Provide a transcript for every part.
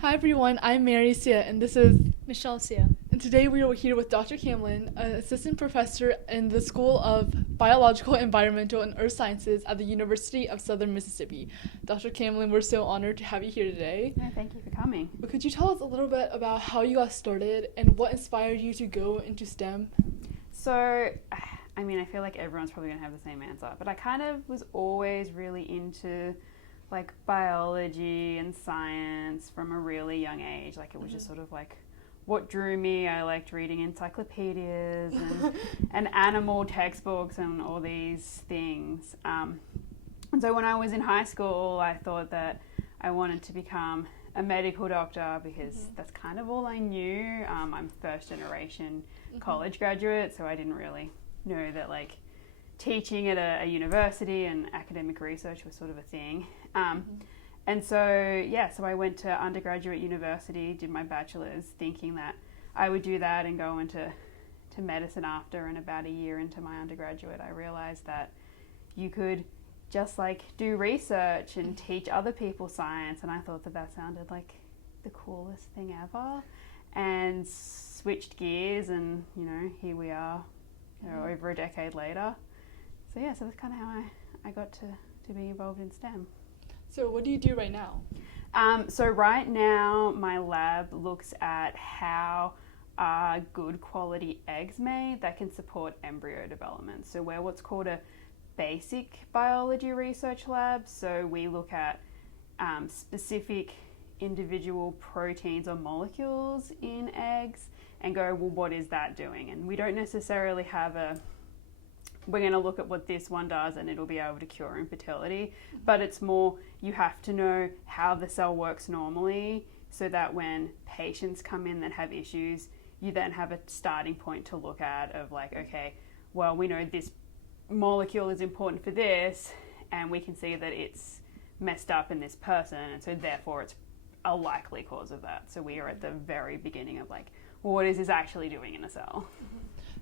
Hi everyone, I'm Mary Sia, and this is Michelle Sia. and today we are here with Dr. Camlin, an assistant professor in the School of Biological, Environmental, and Earth Sciences at the University of Southern Mississippi. Dr. Camlin, we're so honored to have you here today. Yeah, thank you for coming. But could you tell us a little bit about how you got started and what inspired you to go into STEM? So, I feel like everyone's probably going to have the same answer, but I kind of was always really into like biology and science from a really young age. Like it was just sort of like what drew me. I liked reading encyclopedias and animal textbooks and all these things. And so when I was in high school, I thought that I wanted to become a medical doctor because that's kind of all I knew. I'm first generation college graduate, so I didn't really know that like teaching at a university and academic research was sort of a thing. And so I went to undergraduate university, did my bachelor's, thinking that I would do that and go into medicine after. And about a year into my undergraduate, I realized that you could just like do research and teach other people science. And I thought that sounded like the coolest thing ever, and switched gears, and here we are, over a decade later. So that's kind of how I got to be involved in STEM. So what do you do right now? So right now my lab looks at how are good quality eggs made that can support embryo development. So we're what's called a basic biology research lab. So we look at specific individual proteins or molecules in eggs and go, well, what is that doing? And we don't necessarily have we're going to look at what this one does and it'll be able to cure infertility, but it's more you have to know how the cell works normally so that when patients come in that have issues, you then have a starting point to look at of like, okay, well, we know this molecule is important for this and we can see that it's messed up in this person, and so therefore it's a likely cause of that. So we are at the very beginning of like, well, what is this actually doing in a cell?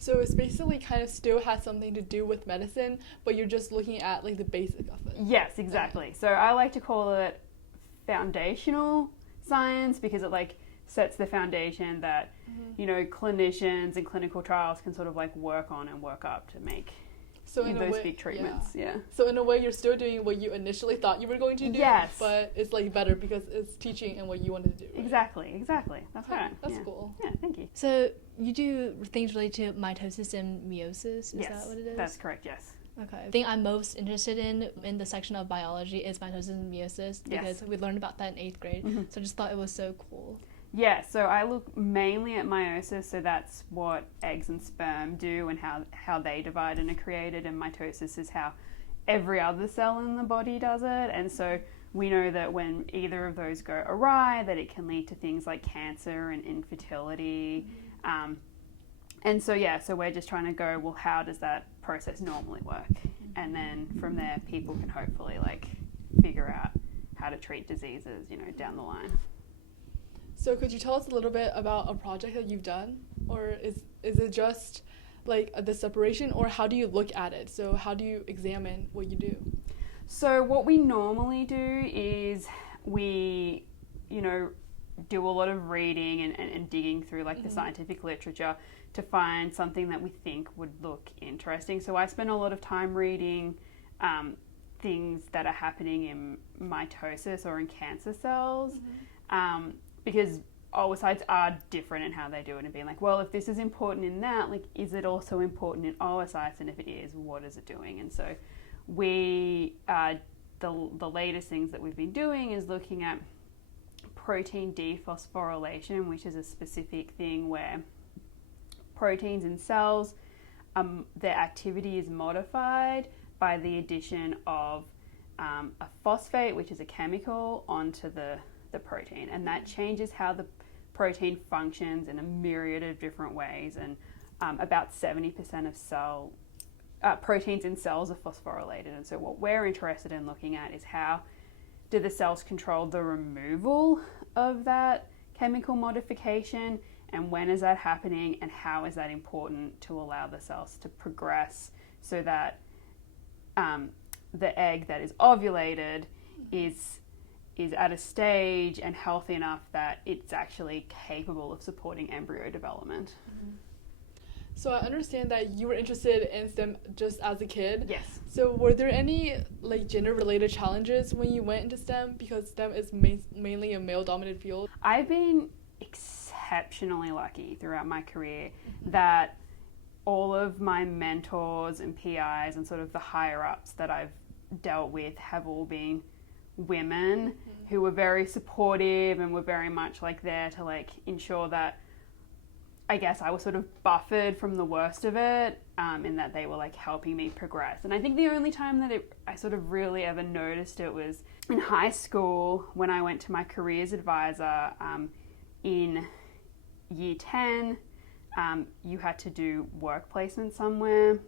So it's basically kind of still has something to do with medicine, but you're just looking at like the basic of it. Yes, exactly. So I like to call it foundational science because it like sets the foundation that clinicians and clinical trials can sort of like work on and work up to make those big treatments. Yeah. So in a way, you're still doing what you initially thought you were going to do. Yes. But it's like better because it's teaching and what you wanted to do. Right? Exactly. That's right. That's cool. Yeah, thank you. So you do things related to mitosis and meiosis, is that what it is? That's correct, yes. Okay. The thing I'm most interested in the section of biology is mitosis and meiosis because we learned about that in 8th grade. So I just thought it was so cool. Yeah, so I look mainly at meiosis, so that's what eggs and sperm do and how they divide and are created, and mitosis is how every other cell in the body does it. And so we know that when either of those go awry, that it can lead to things like cancer and infertility. And so we're just trying to go, well, how does that process normally work? And then from there, people can hopefully like figure out how to treat diseases, down the line. So could you tell us a little bit about a project that you've done? Or is it just like the separation, or how do you look at it? So how do you examine what you do? So what we normally do is we, do a lot of reading and digging through like the scientific literature to find something that we think would look interesting. So I spend a lot of time reading things that are happening in mitosis or in cancer cells. Because oocytes are different in how they do it, and being like, well, if this is important in that, like, is it also important in oocytes? And if it is, what is it doing? And so we, the latest things that we've been doing is looking at protein dephosphorylation, which is a specific thing where proteins in cells, their activity is modified by the addition of a phosphate, which is a chemical, onto the protein, and that changes how the protein functions in a myriad of different ways. And about 70% of proteins in cells are phosphorylated. And so what we're interested in looking at is how do the cells control the removal of that chemical modification, and when is that happening, and how is that important to allow the cells to progress so that the egg that is ovulated is is at a stage and healthy enough that it's actually capable of supporting embryo development. So I understand that you were interested in STEM just as a kid. Yes. So were there any like gender-related challenges when you went into STEM, because STEM is mainly a male-dominated field? I've been exceptionally lucky throughout my career that all of my mentors and PIs and sort of the higher-ups that I've dealt with have all been women who were very supportive and were very much like there to like ensure that, I guess, I was sort of buffered from the worst of it, in that they were like helping me progress. And I think the only time that I sort of really ever noticed it was in high school when I went to my careers advisor in year 10. You had to do work placement somewhere,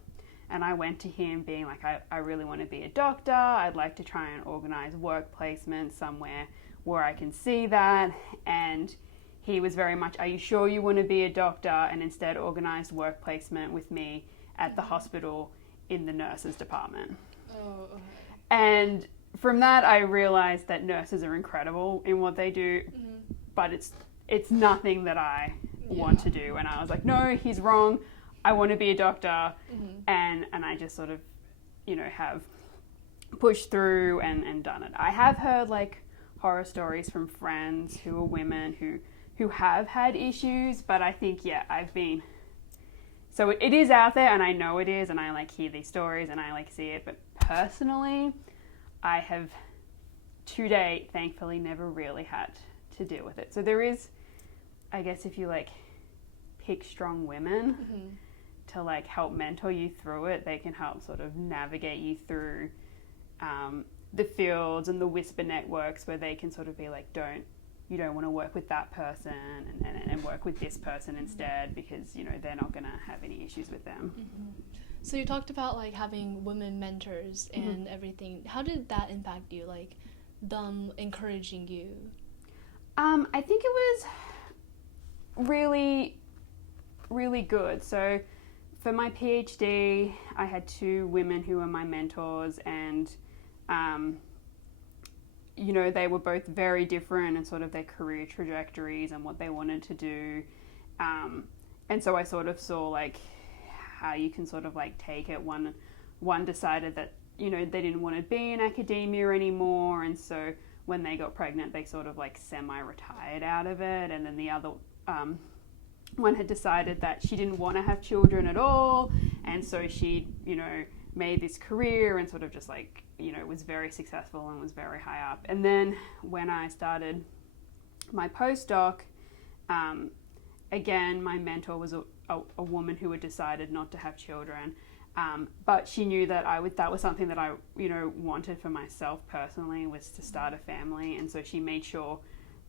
and I went to him being like, I really want to be a doctor. I'd like to try and organize work placement somewhere where I can see that. And he was very much, are you sure you want to be a doctor? And instead organized work placement with me at the hospital in the nurses department. Oh, okay. And from that, I realized that nurses are incredible in what they do, but it's nothing that I want to do. And I was like, no, he's wrong. I want to be a doctor. And I just sort of, have pushed through and done it. I have heard like horror stories from friends who are women who have had issues, but I think, so it is out there, and I know it is, and I like hear these stories and I like see it, but personally, I have to date, thankfully, never really had to deal with it. So there is, I guess, if you like pick strong women to like help mentor you through it, they can help sort of navigate you through the fields and the whisper networks where they can sort of be like, you don't want to work with that person and work with this person instead, because they're not going to have any issues with them. So you talked about like having women mentors and everything. How did that impact you, like them encouraging you? I think it was really, really good. So for my PhD, I had 2 women who were my mentors, and they were both very different in sort of their career trajectories and what they wanted to do. And so I sort of saw like how you can sort of like take it. One decided that, they didn't want to be in academia anymore. And so when they got pregnant, they sort of like semi-retired out of it. And then the other one had decided that she didn't want to have children at all. And so she, made this career and sort of just like, was very successful and was very high up. And then when I started my postdoc, again, my mentor was a woman who had decided not to have children, but she knew that that was something that I, wanted for myself personally, was to start a family. And so she made sure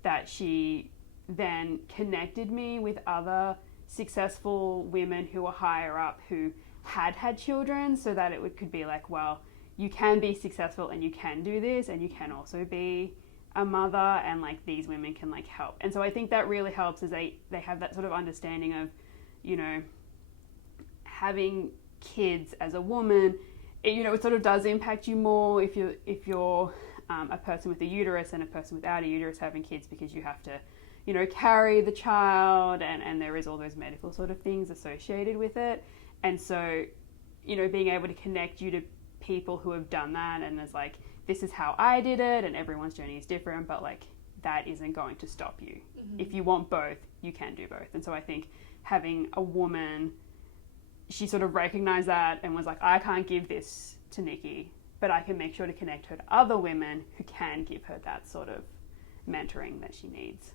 that she then connected me with other successful women who were higher up who had children, so that it could be like, well, you can be successful and you can do this, and you can also be a mother, and like these women can like help. And so I think that really helps, is they have that sort of understanding of, having kids as a woman. It sort of does impact you more if you're a person with a uterus and a person without a uterus having kids, because you have to carry the child, and there is all those medical sort of things associated with it. And so, being able to connect you to people who have done that, and there's like, this is how I did it, and everyone's journey is different, but like that isn't going to stop you. If you want both, you can do both. And so I think having a woman, she sort of recognized that and was like, I can't give this to Nikki, but I can make sure to connect her to other women who can give her that sort of mentoring that she needs.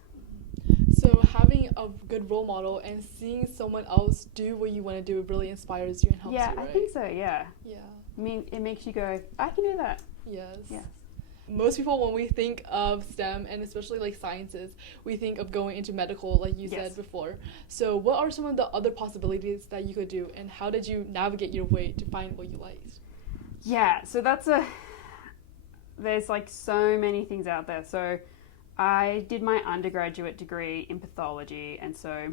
So having a good role model and seeing someone else do what you want to do really inspires you and helps you, right? I think so, yeah. Yeah. I mean, it makes you go, I can do that. Yes. Yes. Most people, when we think of STEM, and especially like sciences, we think of going into medical, like you said before. So what are some of the other possibilities that you could do, and how did you navigate your way to find what you liked? Yeah, so there's like so many things out there. So I did my undergraduate degree in pathology, and so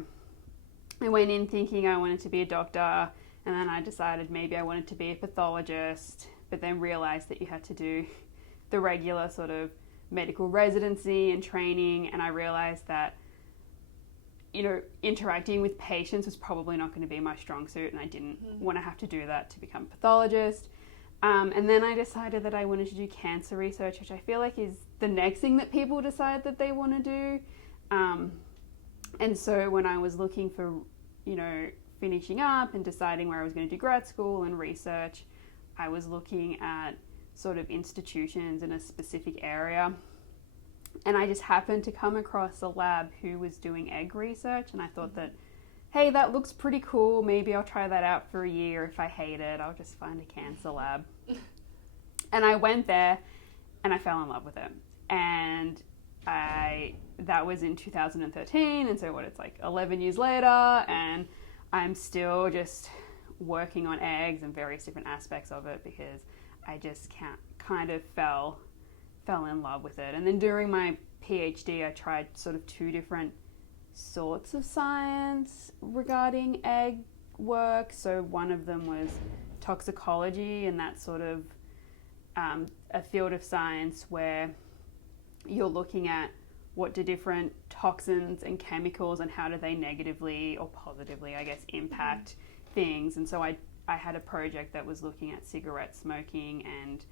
I went in thinking I wanted to be a doctor, and then I decided maybe I wanted to be a pathologist, but then realized that you had to do the regular sort of medical residency and training, and I realized that, you know, interacting with patients was probably not going to be my strong suit, and I didn't want to have to do that to become a pathologist. And then I decided that I wanted to do cancer research, which I feel like is the next thing that people decide that they want to do. And so when I was looking for, you know, finishing up and deciding where I was going to do grad school and research, I was looking at sort of institutions in a specific area. And I just happened to come across a lab who was doing egg research, and I thought that, hey, that looks pretty cool. Maybe I'll try that out for a year. If I hate it, I'll just find a cancer lab. And I went there and I fell in love with it. And that was in 2013. And so it's like 11 years later, and I'm still just working on eggs and various different aspects of it because I just kind of fell in love with it. And then during my PhD, I tried sort of 2 different sorts of science regarding egg work. So one of them was toxicology, and that's sort of a field of science where you're looking at what do different toxins and chemicals and how do they negatively or positively, I guess, impact things. And so I had a project that was looking at cigarette smoking and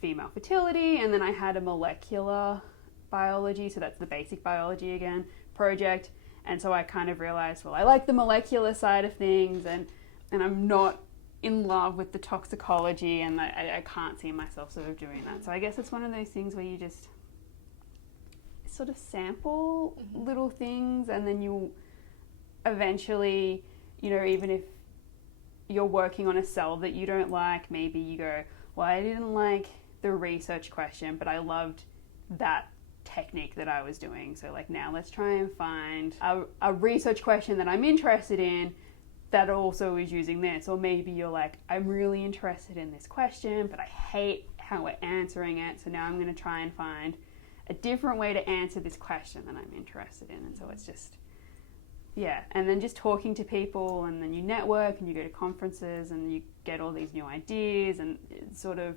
female fertility, and then I had a molecular biology, so that's the basic biology again, project. And so I kind of realized, well, I like the molecular side of things, and I'm not in love with the toxicology, and I can't see myself sort of doing that. So I guess it's one of those things where you just sort of sample little things, and then you eventually, you know, even if you're working on a cell that you don't like, maybe you go, well, I didn't like the research question, but I loved that technique that I was doing. So like, now let's try and find a research question that I'm interested in that also is using this. Or maybe you're like, I'm really interested in this question, but I hate how we're answering it. So now I'm going to try and find a different way to answer this question that I'm interested in. And so it's just, yeah. And then just talking to people, and then you network and you go to conferences and you get all these new ideas, and it's sort of,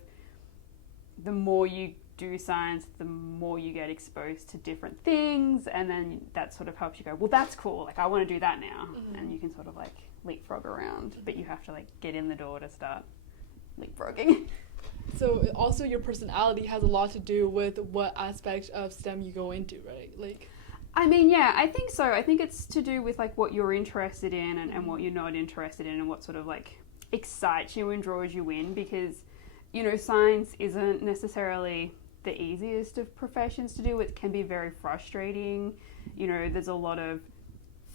the more you do science, the more you get exposed to different things, and then that sort of helps you go, well, that's cool, like I want to do that now. And you can sort of like leapfrog around, but you have to like get in the door to start leapfrogging. So also your personality has a lot to do with what aspect of STEM you go into, right? Like, I mean, yeah, I think so. I think it's to do with like what you're interested in and what you're not interested in, and what sort of like excites you and draws you in, because, you know, science isn't necessarily the easiest of professions to do. It can be very frustrating. You know, there's a lot of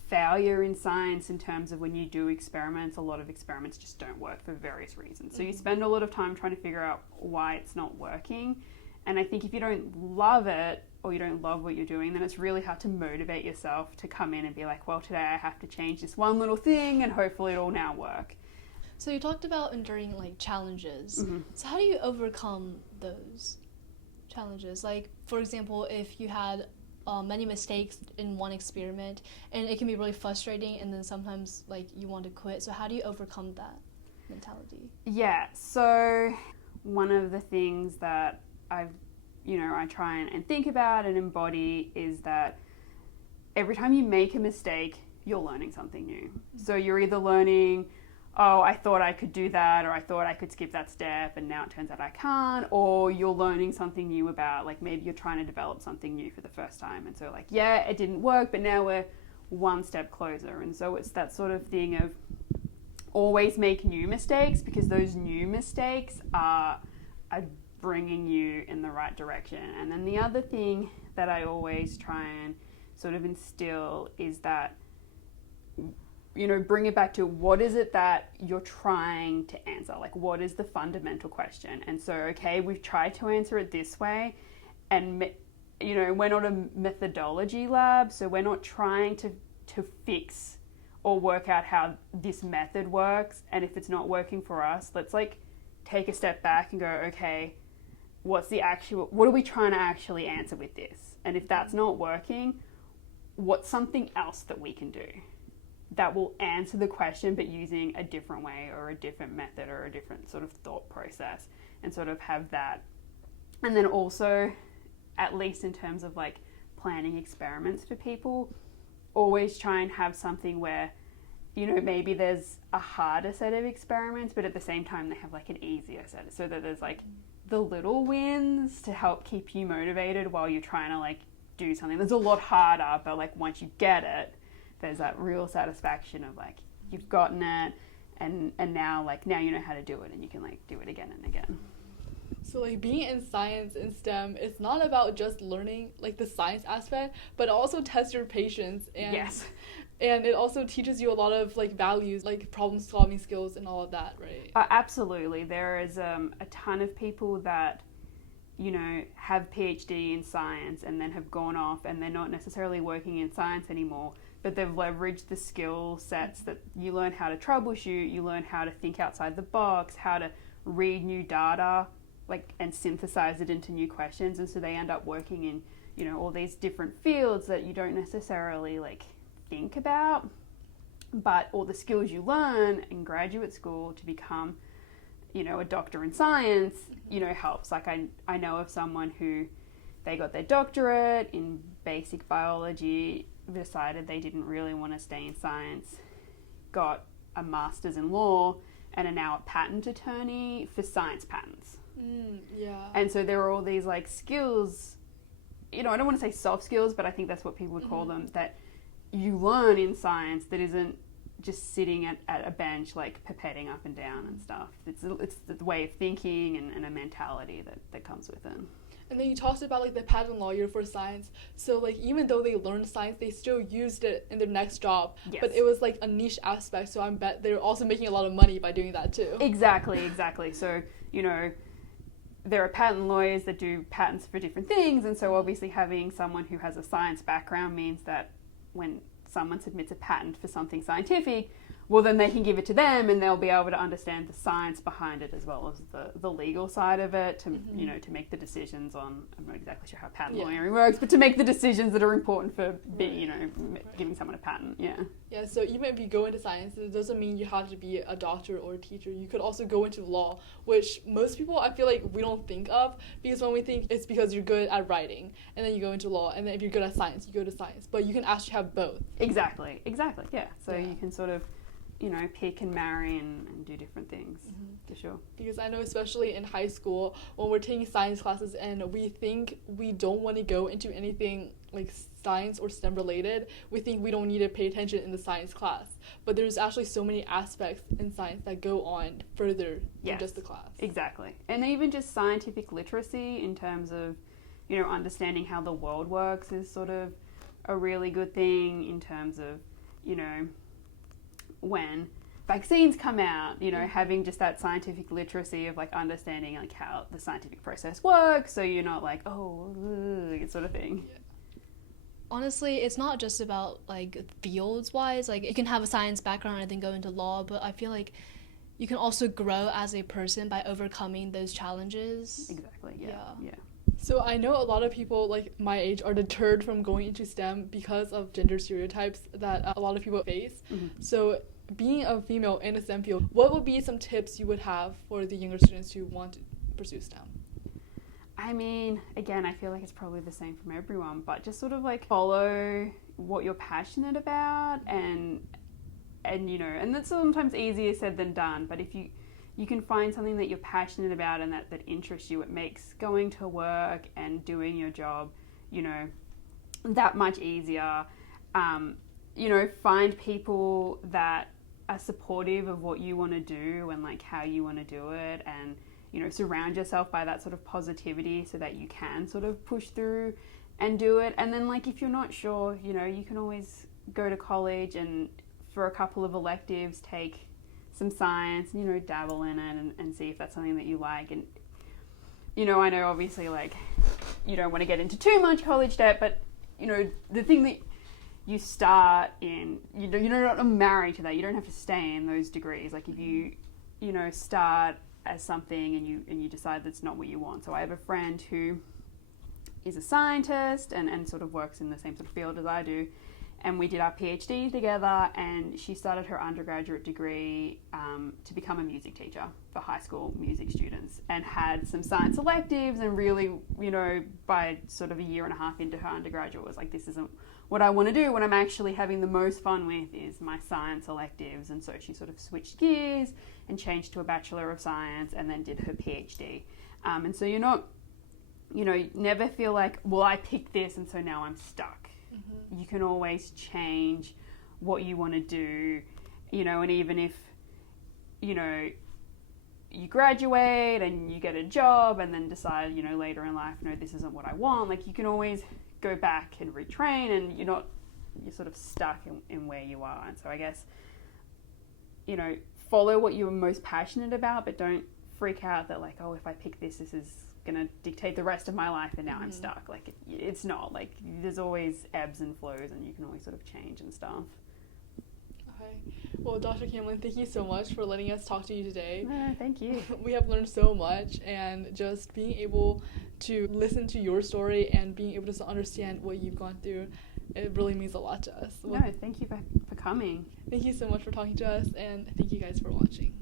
failure in science in terms of when you do experiments. A lot of experiments just don't work for various reasons. So you spend a lot of time trying to figure out why it's not working. And I think if you don't love it, or you don't love what you're doing, then it's really hard to motivate yourself to come in and be like, well, today I have to change this one little thing and hopefully it'll now work. So you talked about enduring like challenges. So how do you overcome those challenges? Like, for example, if you had many mistakes in one experiment, and it can be really frustrating, and then sometimes like you want to quit. So how do you overcome that mentality? Yeah, so one of the things that I try and think about and embody is that every time you make a mistake, you're learning something new. So you're either learning, oh, I thought I could do that, or I thought I could skip that step and now it turns out I can't, or you're learning something new about, like, maybe you're trying to develop something new for the first time, and so like, yeah, it didn't work, but now we're one step closer. And so it's that sort of thing of always make new mistakes, because those new mistakes are bringing you in the right direction. And then the other thing that I always try and sort of instill is that, you know, bring it back to what is it that you're trying to answer? Like, what is the fundamental question? And so, okay, we've tried to answer it this way, and, you know, we're not a methodology lab, so we're not trying to fix or work out how this method works. And if it's not working for us, let's like take a step back and go, okay, what are we trying to actually answer with this? And if that's not working, what's something else that we can do that will answer the question, but using a different way or a different method or a different sort of thought process, and sort of have that. And then also, at least in terms of like planning experiments for people, always try and have something where, you know, maybe there's a harder set of experiments, but at the same time they have like an easier set, so that there's like the little wins to help keep you motivated while you're trying to like do something that's a lot harder, but like once you get it, there's that real satisfaction of like you've gotten it, and now you know how to do it, and you can like do it again and again. So like being in science and STEM, it's not about just learning like the science aspect, but also test your patience, and Yes. And it also teaches you a lot of like values, like problem solving skills and all of that, right? Absolutely. There is a ton of people that, you know, have PhD in science and then have gone off and they're not necessarily working in science anymore, but they've leveraged the skill sets that you learn how to troubleshoot, you learn how to think outside the box, how to read new data, like, and synthesize it into new questions. And so they end up working in, you know, all these different fields that you don't necessarily like think about, but all the skills you learn in graduate school to become, you know, a doctor in science, you know, helps. Like I know of someone who they got their doctorate in basic biology, decided they didn't really want to stay in science, got a master's in law, and are now a patent attorney for science patents. Yeah. And so there are all these like skills, you know, I don't want to say soft skills, but I think that's what people would call them, that you learn in science that isn't just sitting at a bench like pipetting up and down and stuff. It's the way of thinking and a mentality that comes with it. And then you talked about like the patent lawyer for science. So like even though they learned science, they still used it in their next job. Yes. But it was like a niche aspect, so I bet they're also making a lot of money by doing that too. Exactly. So, you know, there are patent lawyers that do patents for different things, and so obviously having someone who has a science background means that when someone submits a patent for something scientific, well, then they can give it to them and they'll be able to understand the science behind it as well as the legal side of it to, you know, to make the decisions on, I'm not exactly sure how patent lawyering works, but to make the decisions that are important for, you know, giving someone a patent, Yeah, so even if you go into science, it doesn't mean you have to be a doctor or a teacher. You could also go into law, which most people, I feel like, we don't think of, because when we think it's because you're good at writing, and then you go into law, and then if you're good at science, you go to science. But you can actually have both. Exactly, yeah. So you can sort of, you know, pick and marry and do different things, for sure. Because I know especially in high school, when we're taking science classes and we think we don't want to go into anything like science or STEM related, we think we don't need to pay attention in the science class. But there's actually so many aspects in science that go on further than just the class. Exactly. And even just scientific literacy in terms of, you know, understanding how the world works is sort of a really good thing in terms of, you know, when vaccines come out, you know, having just that scientific literacy of like understanding like how the scientific process works, so you're not like, oh, sort of thing. Yeah. Honestly, it's not just about like fields wise, like you can have a science background and then go into law, but I feel like you can also grow as a person by overcoming those challenges. Exactly. Yeah. So I know a lot of people like my age are deterred from going into STEM because of gender stereotypes that a lot of people face. So being a female in a STEM field, what would be some tips you would have for the younger students who want to pursue STEM? I mean, again, I feel like it's probably the same from everyone, but just sort of like follow what you're passionate about, and you know, and that's sometimes easier said than done, but if you can find something that you're passionate about and that interests you, it makes going to work and doing your job, you know, that much easier. You know, find people that are supportive of what you want to do and like how you want to do it, and, you know, surround yourself by that sort of positivity so that you can sort of push through and do it. And then like if you're not sure, you know, you can always go to college and for a couple of electives take some science, you know, dabble in it and see if that's something that you like. And, you know, I know obviously like you don't want to get into too much college debt, but, you know, the thing that you start in, you're not married to that. You don't have to stay in those degrees. Like if you know, start as something and you decide that's not what you want. So I have a friend who is a scientist and sort of works in the same sort of field as I do. and we did our PhD together, and she started her undergraduate degree to become a music teacher for high school music students, and had some science electives, and really, you know, by sort of a year and a half into her undergraduate was like, this isn't what I want to do. What I'm actually having the most fun with is my science electives. And so she sort of switched gears and changed to a Bachelor of Science, and then did her PhD. And so you're not, you know, never feel like, well, I picked this and so now I'm stuck. You can always change what you want to do, you know, and even if, you know, you graduate and you get a job and then decide, you know, later in life, no, this isn't what I want, like, you can always go back and retrain, and you're sort of stuck in where you are. And so I guess, you know, follow what you're most passionate about, but don't freak out that, like, oh, if I pick this is going to dictate the rest of my life and now I'm stuck. Like, it's not. Like, there's always ebbs and flows, and you can always sort of change and stuff. Okay. Well, Dr. Camlin, thank you so much for letting us talk to you today. Thank you. We have learned so much, and just being able to listen to your story and being able to understand what you've gone through, it really means a lot to us. No, thank you for coming. Thank you so much for talking to us, and thank you guys for watching.